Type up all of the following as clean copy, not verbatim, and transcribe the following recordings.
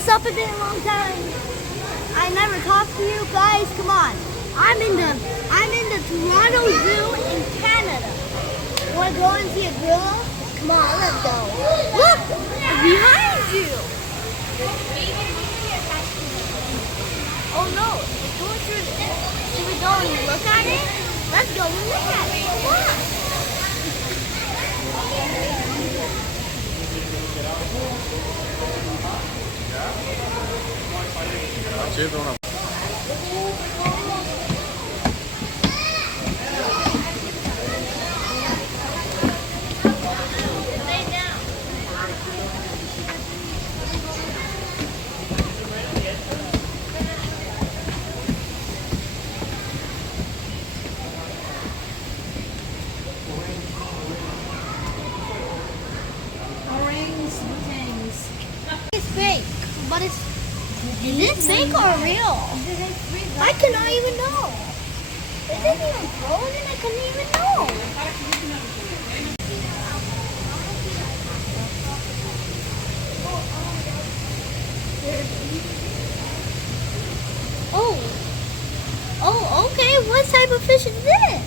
What's up? It's been a long time. I never talked to you guys. Come on. I'm in the Toronto Zoo in Canada. Wanna go and see a gorilla? Come on, let's go. Look! Behind you! Oh no, it's going through this. Should we go and look at it? Let's go and look at it. Come on. It's fake, but is it fake or real? I cannot even know. Is it even frozen? I couldn't even know. Oh, okay. What type of fish is this?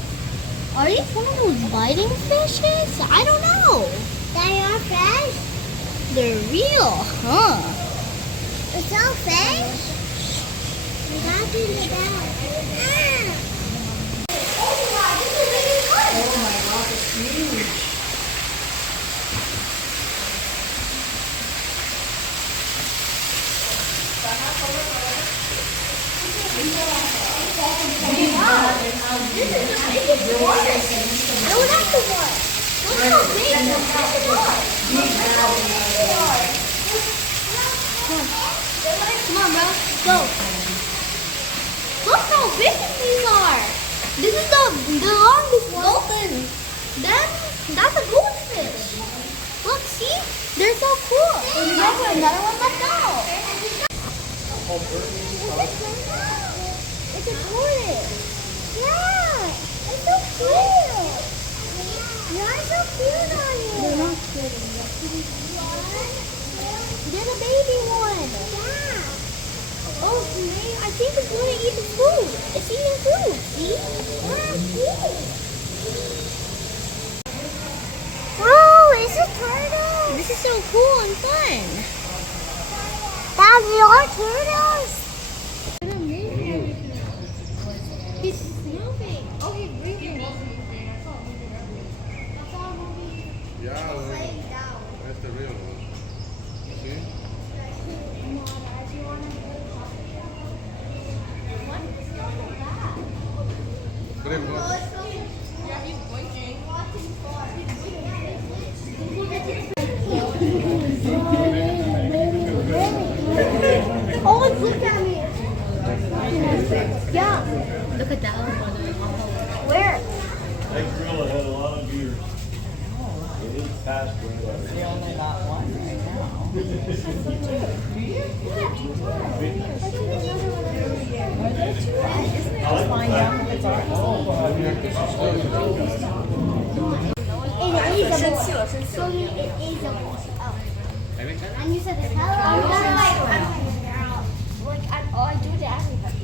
Are these one of those biting fishes? I don't know. They are fish? They're real, huh? It's all fish? We got to do that. Oh my God, it's huge. This is the biggest one. No, that's the one. Look how big the fish are. Come on, bro. Go. Look how big these are. This is the longest dolphin. That's a goldfish. Look, see? They're so cool. Let's go for another one. Let's go. It's a tortoise. Yeah. It's so cute. You're so cute on you. They're not cute. They're the baby one. Yeah. Oh, I think it's going to eat the food. It's eating food. See? Oh, it's a turtle. This is so cool and fun. That's your turtles? He's moving. Oh, he's breathing. Yeah, that's the real one. See? Yeah, he's blinking. Oh, look at me. Yeah. Look at that one. Where? That gorilla had a lot of beer. It is past gorilla. They only got one right now. Let's find out if it's our own. It is a boy. So it is a boy. Oh. And you said it's hello. Like, I do to everybody.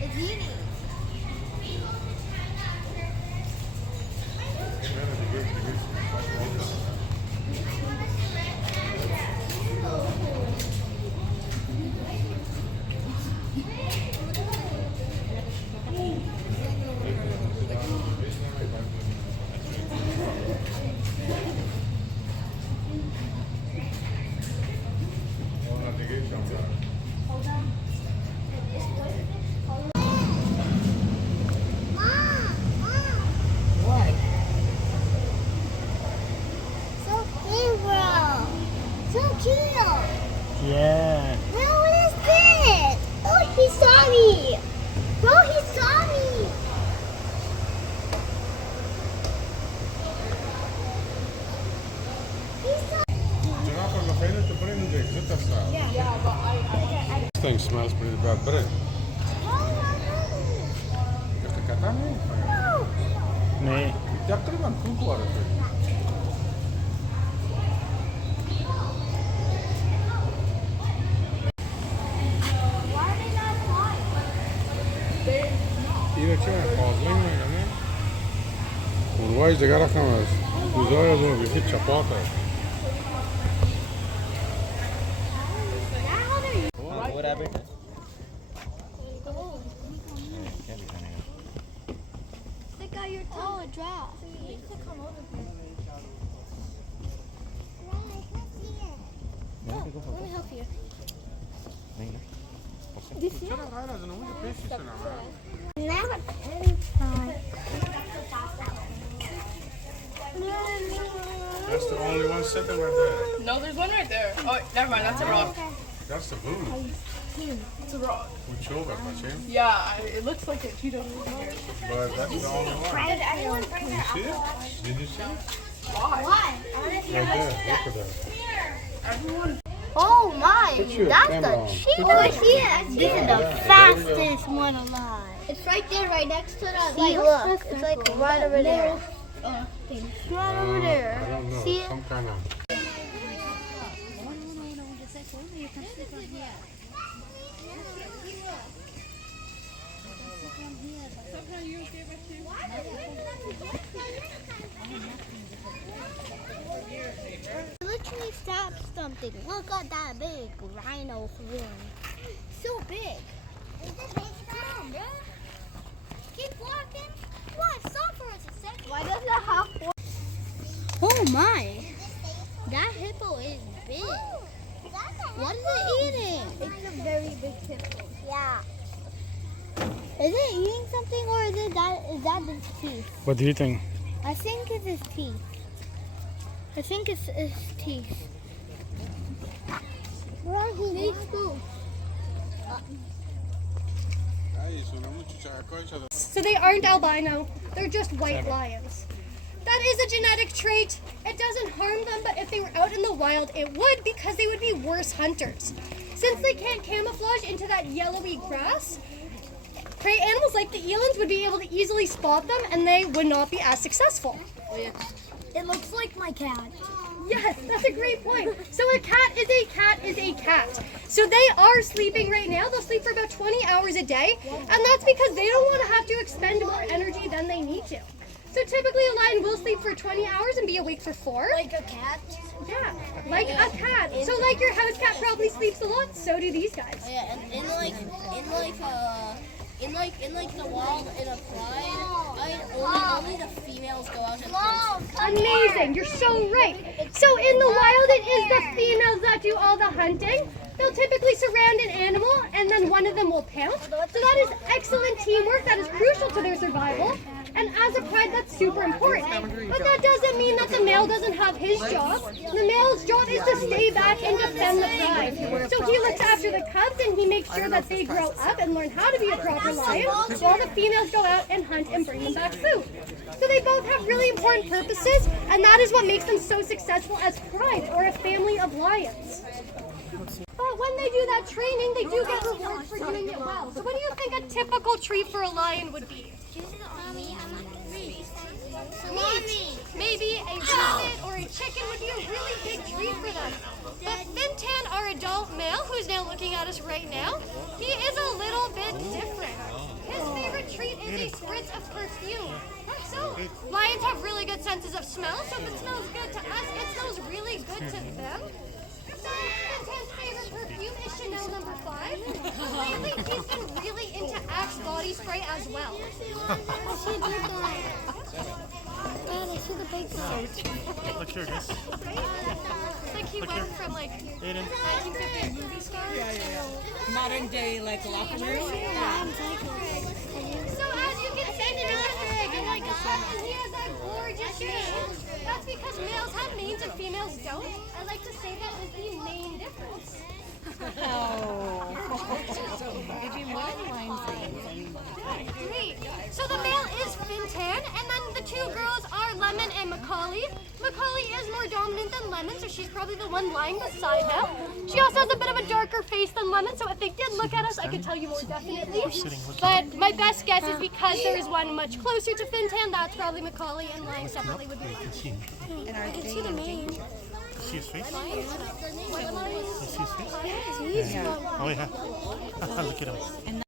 It's eating. thing smells pretty bad. But Nee. تقريبا كوكو على فكرة. Yine çay fazlayım mı yani? Uruguay de garakamaz. Güzel yazıyor bir hiç çapata. Whatever. Stick out your toe and drop. You need to come over here. Let me help you. Do you see Şuna gayret ne oldu peşisin ama. Never That's the only one sitting right there. No, there's one right there. Oh, never mind. That's a rock. That's the food. It's a rock. We chose that much, eh? Yeah, it looks like it. You don't know. But that's the only one. Did everyone bring You see it? Did you see it? Why? Right there. Look at that. Everyone. Oh my, Put your that's camera the on. cheapest. This is the fastest one alive. It's right there, right next to the. See, look, it's like right over there. It's right over there. I don't know. See it? Some kind of. Literally stopped something. Look at that big rhino horn. So big. Come on, bro. Keep walking. What? Stop for us a second. Why does it have four? Oh my. That hippo is big. What is it eating? It's a very big hippo. Yeah. Is it eating something or is that its teeth? What do you think? I think it's his teeth. I think it's his teeth. Where are he? These two. So they aren't albino, they're just white lions. That is a genetic trait. It doesn't harm them, but if they were out in the wild, it would because they would be worse hunters. Since they can't camouflage into that yellowy grass, prey animals like the elands would be able to easily spot them and they would not be as successful. It looks like my cat. Yes, that's a great point. So a cat is a cat is a cat. So they are sleeping right now. They'll sleep for about 20 hours a day. And that's because they don't want to have to expend more energy than they need to. So typically a lion will sleep for 20 hours and be awake for 4. Like a cat? Yeah, like a cat. So like your house cat probably sleeps a lot, so do these guys. Yeah, and in the wild in a pride, only the females go out and hunt. Amazing, you're so right. So in the wild, it is the females that do all the hunting. They'll typically surround an animal and then one of them will pounce. So that is excellent teamwork. That is crucial to their survival. And as a pride, that's super important. But that doesn't mean that the male doesn't have his job. The male's job is to stay back and defend the pride. So he looks after the cubs and he makes sure that they grow up and learn how to be a proper lion while the females go out and hunt and bring them back food. So they both have really important purposes, and that is what makes them so successful as prides or a family of lions. But when they do that training, they do get rewards for doing it well. So what do you think a typical treat for a lion would be? Meat. Maybe a rabbit or a chicken would be a really big treat for them. But Fintan, our adult male, who's now looking at us right now, he is a little bit different. His favorite treat is a spritz of perfume. So lions have really good senses of smell, so if it smells good to us, it smells really good to them. So Fintan's favorite perfume is Chanel No. 5. Lately, he's been really into Axe body spray as well. Look here, guys. It's like he went from like 1950s movie star. Modern day, like locker room. So as you can see, he has that gorgeous mane. That's because males have manes and females don't. I like to say that is the main difference. Great. So the male is Fintan, and then the two girls are Lemon Lemon and Macaulay. Macaulay is more dominant than Lemon, so she's probably the one lying beside him. She also has a bit of a darker face than Lemon, so if they did look at us, I could tell you more definitely. But my best guess is because there is one much closer to Fintan, that's probably Macaulay, and lying separately would be Lemon. And are they in danger? See his face? What lion? You see his face? Yeah. Oh yeah. Look at him.